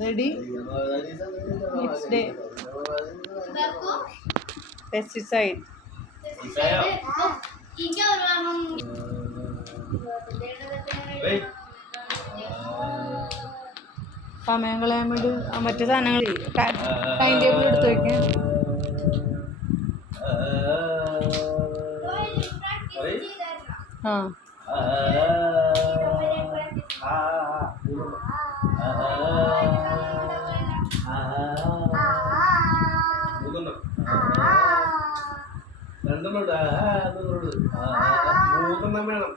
ready? Next day. Pesticide. സമയം കളയാൻ വേണ്ടി മറ്റു സാധനങ്ങൾ ടൈം ടേബിൾ എടുത്ത് വയ്ക്കാൻ. ആ രണ്ടെണ്ണം മൂന്നെണ്ണം വേണം.